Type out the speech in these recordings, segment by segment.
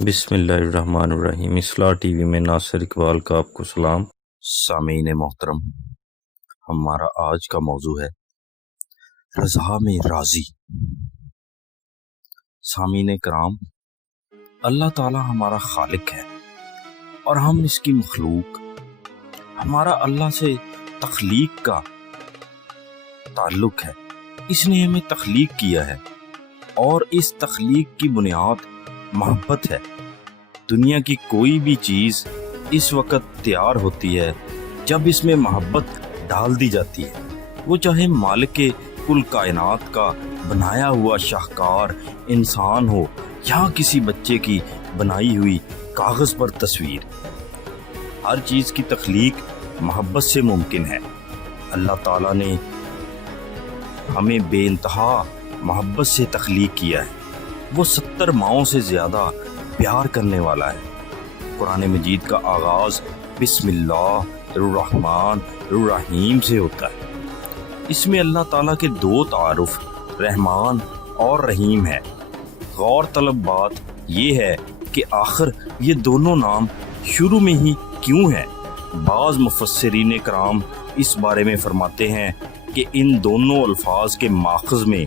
بسم اللہ الرحمن الرحیم۔ اصلاح ٹی وی میں ناصر اقبال کا آپ کو سلام۔ سامعین محترم، ہمارا آج کا موضوع ہے رضا میں راضی۔ سامعین کرام، اللہ تعالی ہمارا خالق ہے اور ہم اس کی مخلوق۔ ہمارا اللہ سے تخلیق کا تعلق ہے۔ اس نے ہمیں تخلیق کیا ہے اور اس تخلیق کی بنیاد محبت ہے۔ دنیا کی کوئی بھی چیز اس وقت تیار ہوتی ہے جب اس میں محبت ڈال دی جاتی ہے، وہ چاہے مالک کل کائنات کا بنایا ہوا شاہکار انسان ہو یا کسی بچے کی بنائی ہوئی کاغذ پر تصویر۔ ہر چیز کی تخلیق محبت سے ممکن ہے۔ اللہ تعالیٰ نے ہمیں بے انتہا محبت سے تخلیق کیا ہے۔ وہ 70 ماؤں سے زیادہ پیار کرنے والا ہے۔ قرآن مجید کا آغاز بسم اللہ الرحمن الرحیم سے ہوتا ہے۔ اس میں اللہ تعالیٰ کے 2 تعارف رحمان اور رحیم ہے۔ غور طلب بات یہ ہے کہ آخر یہ دونوں نام شروع میں ہی کیوں ہیں؟ بعض مفسرین کرام اس بارے میں فرماتے ہیں کہ ان دونوں الفاظ کے ماخذ میں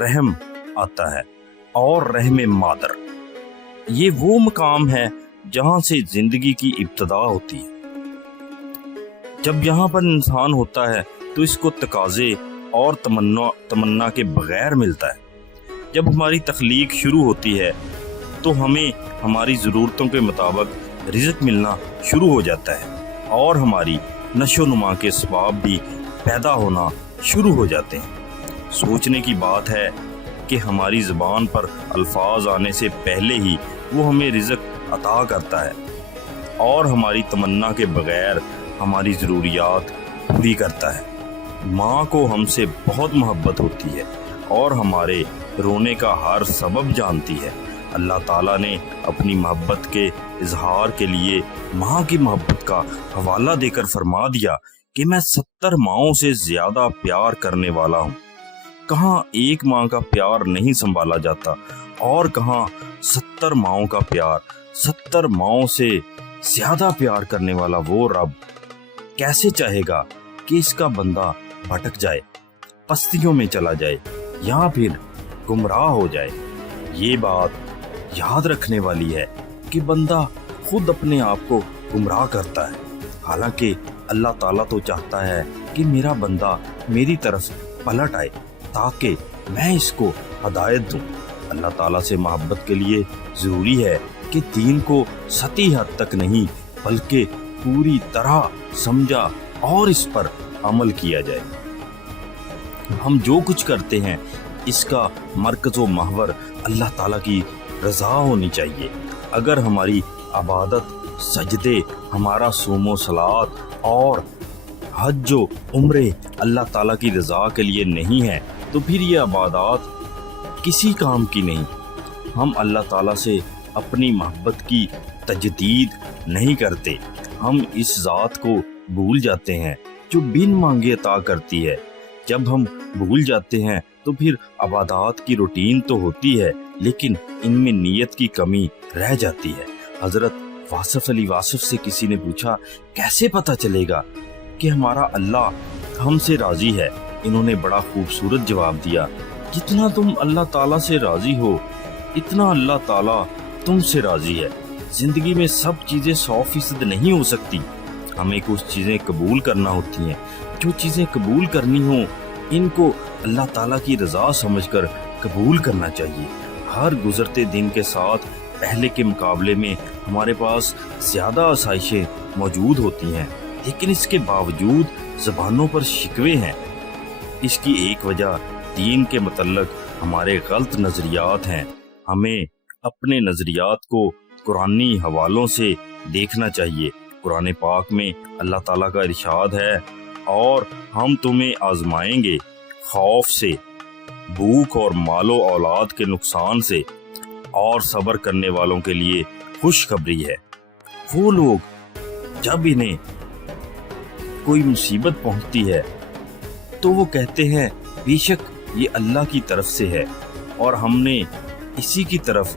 رحم آتا ہے اور رحم مادر۔ یہ وہ مقام ہے جہاں سے زندگی کی ابتدا ہوتی ہے۔ جب یہاں پر انسان ہوتا ہے تو اس کو تقاضے اور تمنا کے بغیر ملتا ہے۔ جب ہماری تخلیق شروع ہوتی ہے تو ہمیں ہماری ضرورتوں کے مطابق رزق ملنا شروع ہو جاتا ہے اور ہماری نشو و نما کے اسباب بھی پیدا ہونا شروع ہو جاتے ہیں۔ سوچنے کی بات ہے کہ ہماری زبان پر الفاظ آنے سے پہلے ہی وہ ہمیں رزق عطا کرتا ہے اور ہماری تمنا کے بغیر ہماری ضروریات پوری کرتا ہے۔ ماں کو ہم سے بہت محبت ہوتی ہے اور ہمارے رونے کا ہر سبب جانتی ہے۔ اللہ تعالیٰ نے اپنی محبت کے اظہار کے لیے ماں کی محبت کا حوالہ دے کر فرما دیا کہ میں 70 ماؤں سے زیادہ پیار کرنے والا ہوں۔ کہاں ایک ماں کا پیار نہیں سنبھالا جاتا اور کہاں 70 ماؤں کا پیار۔ 70 ماؤں سے زیادہ پیار کرنے والا وہ رب کیسے چاہے گا کہ اس کا بندہ بھٹک جائے، پستیوں میں چلا جائے یا پھر گمراہ ہو جائے؟ یہ بات یاد رکھنے والی ہے کہ بندہ خود اپنے آپ کو گمراہ کرتا ہے، حالانکہ اللہ تعالیٰ تو چاہتا ہے کہ میرا بندہ میری طرف پلٹ آئے تاکہ میں اس کو ہدایت دوں۔ اللہ تعالیٰ سے محبت کے لیے ضروری ہے کہ دین کو سطحی حد تک نہیں بلکہ پوری طرح سمجھا اور اس پر عمل کیا جائے۔ ہم جو کچھ کرتے ہیں اس کا مرکز و محور اللہ تعالیٰ کی رضا ہونی چاہیے۔ اگر ہماری عبادت، سجدے، ہمارا صوم و صلات اور حج و عمرے اللہ تعالیٰ کی رضا کے لیے نہیں ہے تو پھر یہ عبادات کسی کام کی نہیں۔ ہم اللہ تعالیٰ سے اپنی محبت کی تجدید نہیں کرتے۔ ہم اس ذات کو بھول جاتے ہیں جو بن مانگے عطا کرتی ہے۔ جب ہم بھول جاتے ہیں تو پھر عبادات کی روٹین تو ہوتی ہے لیکن ان میں نیت کی کمی رہ جاتی ہے۔ حضرت واصف علی واصف سے کسی نے پوچھا، کیسے پتہ چلے گا کہ ہمارا اللہ ہم سے راضی ہے؟ انہوں نے بڑا خوبصورت جواب دیا، جتنا تم اللہ تعالیٰ سے راضی ہو اتنا اللہ تعالیٰ تم سے راضی ہے۔ زندگی میں سب چیزیں 100% نہیں ہو سکتی۔ ہمیں کچھ چیزیں قبول کرنا ہوتی ہیں۔ جو چیزیں قبول کرنی ہوں ان کو اللہ تعالیٰ کی رضا سمجھ کر قبول کرنا چاہیے۔ ہر گزرتے دن کے ساتھ پہلے کے مقابلے میں ہمارے پاس زیادہ آسائشیں موجود ہوتی ہیں، لیکن اس کے باوجود زبانوں پر شکوے ہیں۔ اس کی ایک وجہ دین کے متعلق ہمارے غلط نظریات ہیں۔ ہمیں اپنے نظریات کو قرآنی حوالوں سے دیکھنا چاہیے۔ قرآن پاک میں اللہ تعالیٰ کا ارشاد ہے، اور ہم تمہیں آزمائیں گے خوف سے، بھوک اور مال و اولاد کے نقصان سے، اور صبر کرنے والوں کے لیے خوشخبری ہے۔ وہ لوگ جب انہیں کوئی مصیبت پہنچتی ہے تو وہ کہتے ہیں بے شک یہ اللہ کی طرف سے ہے اور ہم نے اسی کی طرف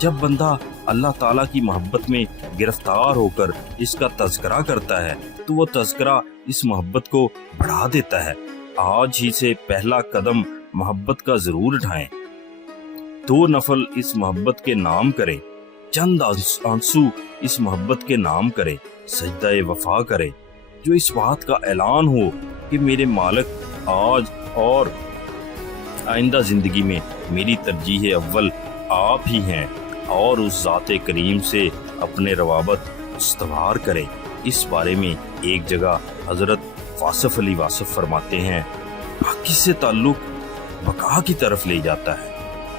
جب بندہ اللہ تعالیٰ کی محبت میں گرفتار ہو کر اس کا تذکرہ کرتا ہے تو وہ تذکرہ اس محبت کو بڑھا دیتا ہے۔ آج ہی سے پہلا قدم محبت کا ضرور اٹھائیں، 2 نفل اس محبت کے نام کریں، چند آنسو اس محبت کے نام کریں، سجدہ وفا کریں، جو اس بات کا اعلان ہو کہ میرے مالک آج اور آئندہ زندگی میں میری ترجیح اول آپ ہی ہیں، اور اس ذات کریم سے اپنے روابط استوار کریں۔ اس بارے میں ایک جگہ حضرت واصف علی واصف فرماتے ہیں، باقی سے تعلق بقا کی طرف لے جاتا ہے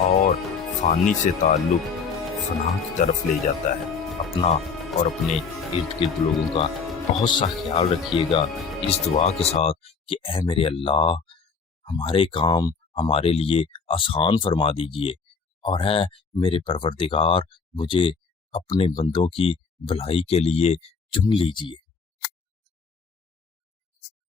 اور فانی سے تعلق فنا کی طرف لے جاتا ہے۔ اپنا اور اپنے ارد گرد لوگوں کا بہت سا خیال رکھیے گا اس دعا کے ساتھ کہ اے میرے اللہ، ہمارے کام ہمارے لیے آسان فرما دیجئے، اور ہے میرے پروردگار، مجھے اپنے بندوں کی بھلائی کے لیے چن لیجئے۔